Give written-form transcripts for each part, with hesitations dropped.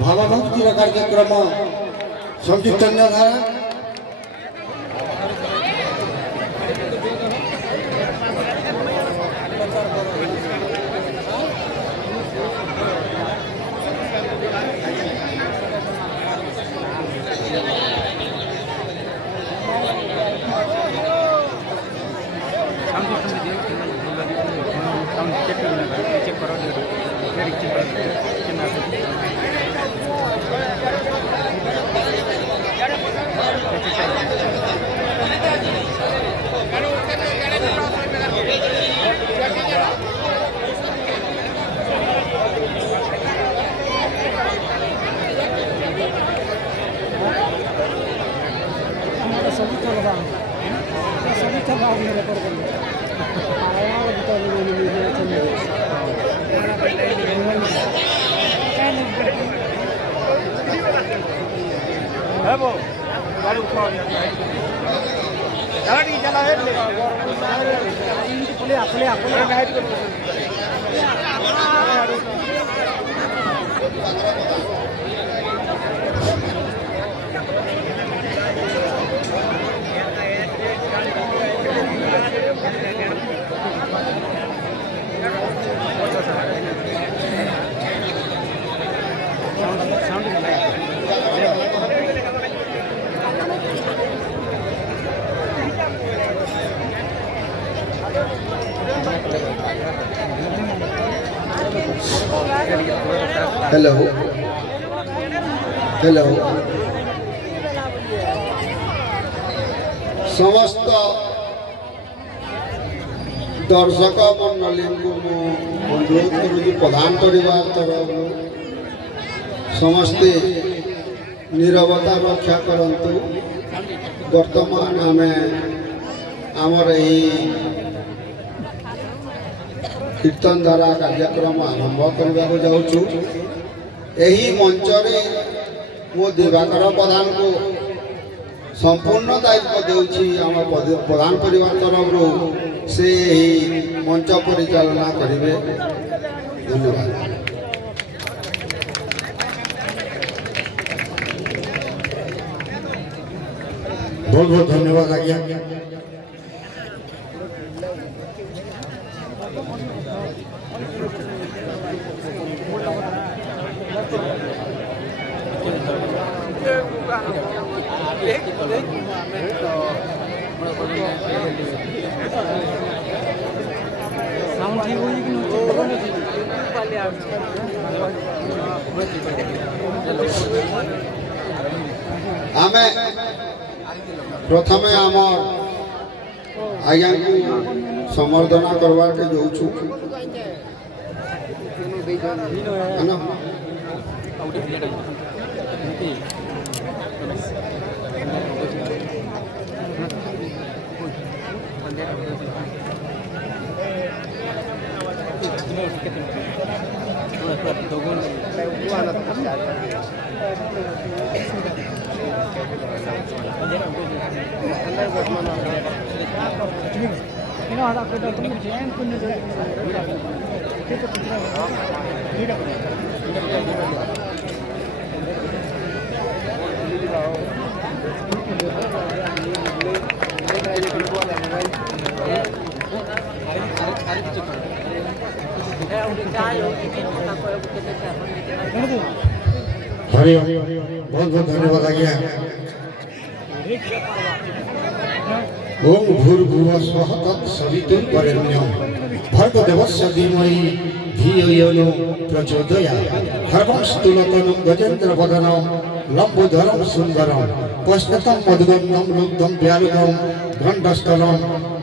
भावभक्तिर कार्यक्रम संकीर्तन धारा हेलो हेलो समस्त दर्शक मंडली को अनुरोध करूँ प्रधान परिवार तरफ समस्ते नीरवता रक्षा करंतु। वर्तमान आम आमर कीर्तन धारा कार्यक्रम आरंभ करने को जाऊँ। यही मंचरे मो दिवाकर प्रधान को संपूर्ण दायित्व देउछि आम प्रधान परिवार तरफ से मंच परिचालना करेंगे। धन्यवाद। बहुत बहुत धन्यवाद आज्ञा। आमे प्रथमे आमर आज्ञा को संवर्धना करवार के जाऊँ। हरि बहुत बहुत धन्यवाद आज्ञा। ओम भूर्भुवः स्वः तत्सवितुर्वरेण्यं भर्गदेवस्य धीमहि धियो यो न प्रचोदयात्। हर्वं स्तुलतनं गजेन्द्रवदनं लम्बोदरं सुन्दरं पश्यतं मधुगन्धं लुब्धं व्यालुगं घण्टस्थलं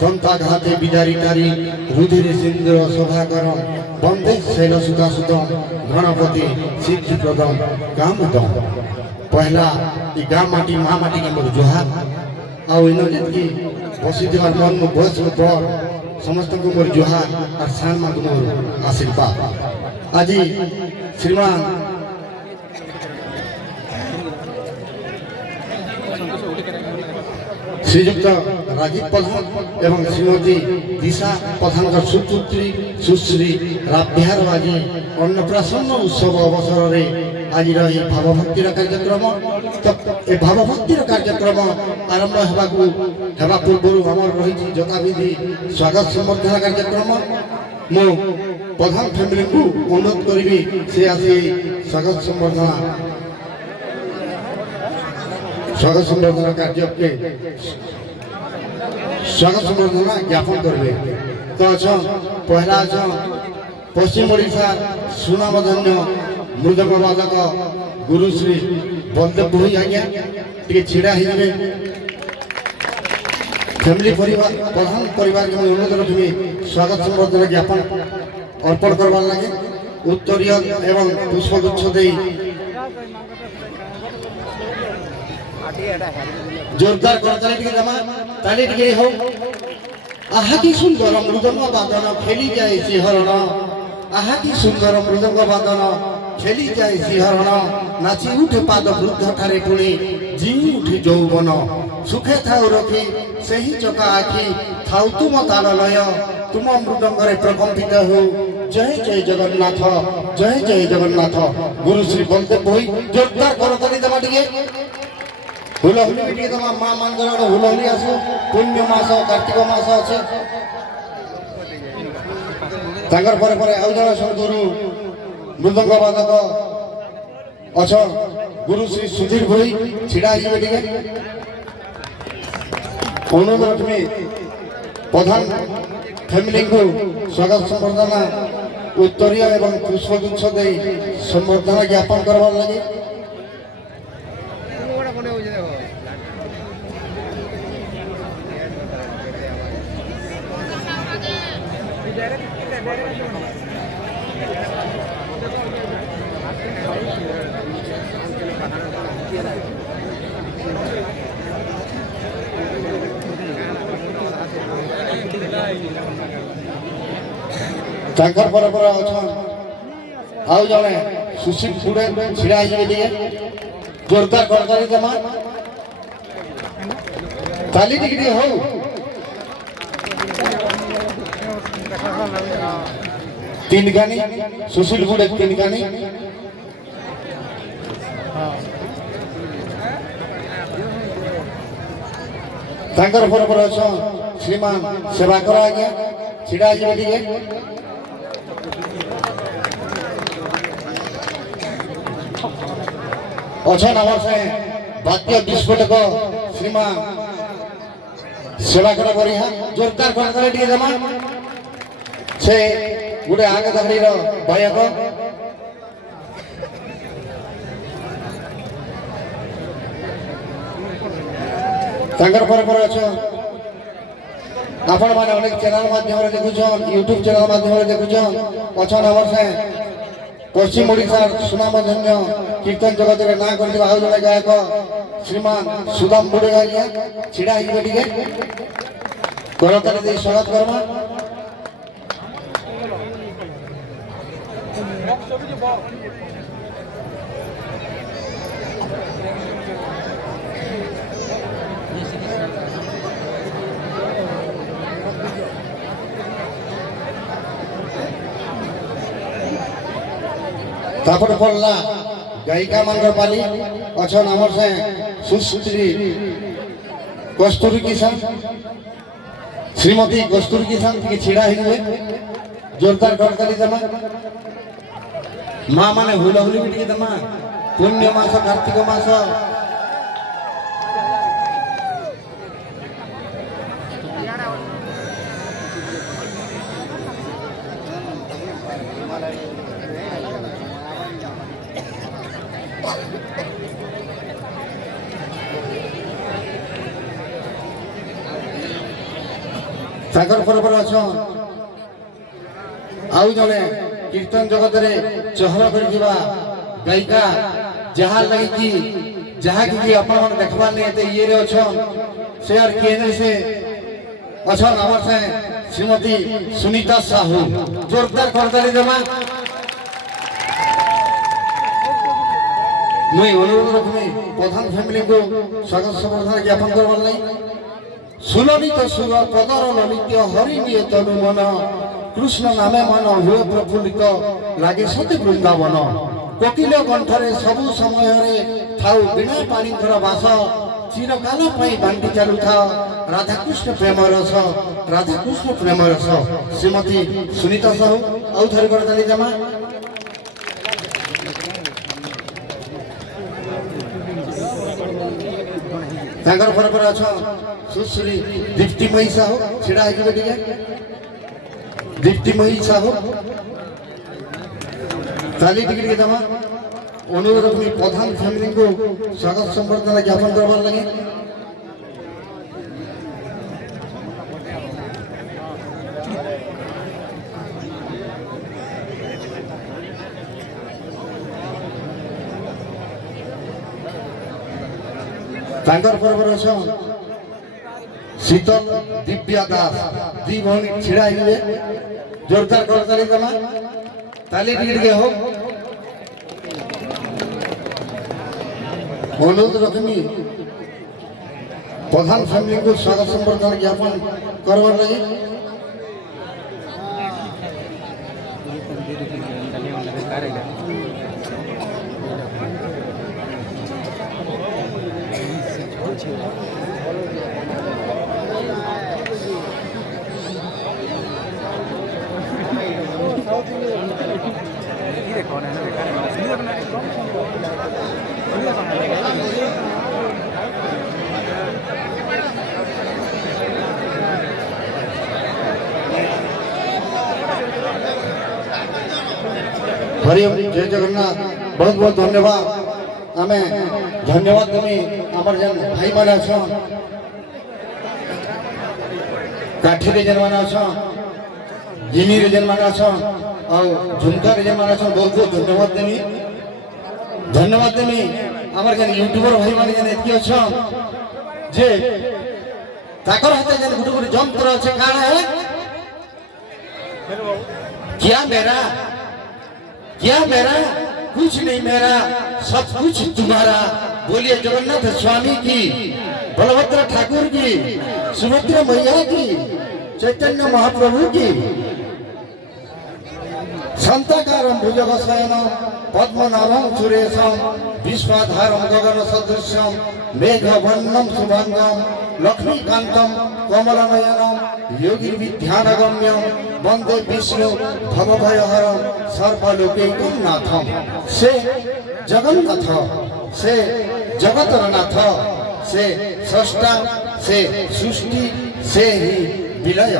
दन्ताघाते विदारितारि रुधिरेन्द्र शोभाकरं वन्दे शैलसुतासुतं गणपति सिद्धिप्रदं कामदं। पहला गाँ माटी माँ माटी के मोर जोहार आउ इन जी बसी मन बस पर समस्त को मोर जोहार और सान मा मोर आशीर्वाद। आज श्रीमान श्रीजुक्त राजीव प्रधान एवं श्रीमती दिशा प्रधान सुपुत्री सुश्री राभ्यार आज अन्नप्राशन उत्सव अवसर में ଆଜିର ଏହି ଭାବଭକ୍ତିର କାର୍ଯ୍ୟକ୍ରମ। ତ ଏ ଭାବଭକ୍ତିର କାର୍ଯ୍ୟକ୍ରମ ଆରମ୍ଭ ହେବା ପୂର୍ବରୁ ଆମର ରହିଛି ଯଥାବିଧି ସ୍ୱାଗତ ସମ୍ବର୍ଦ୍ଧନା କାର୍ଯ୍ୟକ୍ରମ। ମୁଁ ପ୍ରଧାନ ଫ୍ୟାମିଲିକୁ ଅନୁରୋଧ କରିବି ସେ ଆସି ସ୍ୱାଗତ ସମ୍ବର୍ଦ୍ଧନା କାର୍ଯ୍ୟকে ସ୍ୱାଗତ ସମ୍ବର୍ଦ୍ଧନା ଜ୍ଞାପନ କରିବେ। ତ ଅଛନ୍ ପହିଲା ଅଛନ୍ ପଶ୍ଚିମ ଓଡ଼ିଶା ସୁନାମଧନ୍ୟ ମୃଦଙ୍ଗ ବାଦକ ଗୁରୁଶ୍ରୀ ବଲଦେବ ଭୋଇ ଆଜ୍ଞା ଟିକେ ଛିଡ଼ା ହେଇଯିବେ। ଫ୍ୟାମିଲି ପରିବାର ପ୍ରଧାନ ପରିବାରকে ମୁଁ ଅନୁରୋଧ ରଖିବି ସ୍ୱାଗତ ସମ୍ବର୍ଦ୍ଧନା ଜ୍ଞାପନ ଅର୍ପଣ କରବାର ଲାଗି ଉତ୍ତରୀୟ ଏବଂ ପୁଷ୍ପଗୁଚ୍ଛ ଦେଇ जोरदार करताली टिके जमा ताली टिके हो। आहा की सुंदर मृदंग वादन खेली जाए सिंहरण। आहा की सुंदर मृदंग वादन खेली जाए सिंहरण। नाची उठे पाद वृद्ध ठारे पुणी जी उठे यौवन। सुखे थाउ रखी सही चका आखि थाउ तुम ताल लय। तुम मृदंगरे प्रकम्पित हो। जय जय जगन्नाथ जय जय जगन्नाथ। गुरु श्री बलदेव भोई जोरदार करताली जमा टिके हुलहुली टिके तमा माँ मानकर हुलहुली आसो। पुण्य मास कार्तिक मास अच्छे तांगर परे परे आउ जण गुरु मृदंग वादक अच्छा गुरु श्री सुधीर भोई छिड़ा हिबे टिके अनुरोध रखमी प्रधान फैमिली को स्वागत संबर्धना उत्तरीय एवं पुष्पगुच्छ दे संबर्धना ज्ञापन करवार लगे। तांकर पर अछन आउ जने सुशील पुडे छिड़ा हिबे टिके जोरदार करताली जमा ताली टिके हो। तीन गानी सुशील पुडे तीन गानी तांकर पर अछन श्रीमान सेवाकर आज्ञा छिड़ा हिबे टिके अछन आम से वाद्य विस्फोटक श्रीमान सेवाकर बरिहा जोरदार करताली टिके जमा से गोटे आगे धाड़ी गायक तांकर पर अच्छा आपण माने अनेक चैनल माध्यम देखुछन यूट्यूब चैनल माध्यम देखुछन अछन हमर से पश्चिम ओडिशा सुनामधन्य कीर्तन जगत रे ना करथि आउ जने गायक श्रीमान सुदाम बुडे आज्ञा छिड़ा हिबे टिके करताली दे स्वागत करमा। तापर पड़ला गायिका मानकर पाली अछन हमर से सुश्री कस्तूरी किसान श्रीमती कस्तूरी किसान के छिड़ा हिबे जोरदार करताली जमा माँ माने हुलहुली भी टिके जमा पुण्य मास कार्तिक मास ताकर पर अछन आउ जने कीर्तन जगत रे चहरा करथिबा गायिका जहा लगी कि जहा कि अपन मन देखबा ने ते ये रे अछन शेयर केने से अछन हमर से श्रीमती सुनीता साहू जोरदार करताली जमा मैं अनुरोध रखमी प्रधान फैमिली को स्वागत संबर्धना ज्ञापन करवार नहीं। सुललित सुर पदर ललित हरि निये तनु मन कृष्ण नामे मन हुए प्रफुल्लित लागे सती वृंदावन କୋକିଲ କଣ୍ଠରେ ସବୁ ସମୟରେ ଥାଉ ବିନା ପାଣିଙ୍କର ବାସ ଚିରକାଳ ପାଇଁ ବାଣ୍ଟି ଚାଲୁଥାଅ ରାଧାକୃଷ୍ଣ ପ୍ରେମ ରସ ରାଧାକୃଷ୍ଣ ପ୍ରେମ ରସ ଶ୍ରୀମତୀ ସୁନିତା ସାହୁ ଆଉ ଥରେ କରତାଲି ଜମା ତାଙ୍କର ପରେ ଅଛ ସୁଶ୍ରୀ ଦୀପ୍ତିମୟୀ ସାହୁ ଛିଡ଼ା ହେଇଯିବେ ଟିକେ ଦୀପ୍ତିମୟୀ ସାହୁ ତାଲି ଟିକେ ଦେବା অনুরোধ করি প্রধান ফ্যামিলিকে স্বাগত সম্বর্ধনা জ্ঞাপন করবার লাগে তাঙ্কর পরবর অছ শীতল দিব্যা দাস দুই ভৌণী ছিড়া হইবে জোরদার করতালি দেমা তালি ଟିକେ হোক অনুরোধ রকমি প্রধান ফ্যামিলিকে স্বাগত সম্বর্ধনা জ্ঞাপন করবার লাগে हरिओम जय जगन्नाथ बहुत बहुत धन्यवाद आमे धन्यवाद देमी हमर जन भाई माने अछन काठी रे जन माने अछन जिनी रे जन माने अछन और झुमका रे जन माने अछन बहुत बहुत धन्यवाद देमी हमर जन यूट्यूबर भाई माने जन एतकी अछन जे ताकर हाथे जन गुटु गुटु जंत्र আছে काण है क्या मेरा कुछ नहीं मेरा सब कुछ तुम्हारा बोलिए जगन्नाथ स्वामी की बलभद्र ठाकुर की सुभद्रा मैया की चैतन्य महाप्रभु की शांताकारं भुजगशयनं पद्मनाभं सुरेशं विश्वाधारं गगन सदृशं मेघवर्णं शुभांगं लक्ष्मीकान्तं कमलनयनं योगिर्विद्यानगम्यं वंदे विष्णु भवभयहरं सर्वलोकैकं नाथं से जगन्नाथ से जगतर नाथ से स्रष्टा से सृष्टि से ही विलय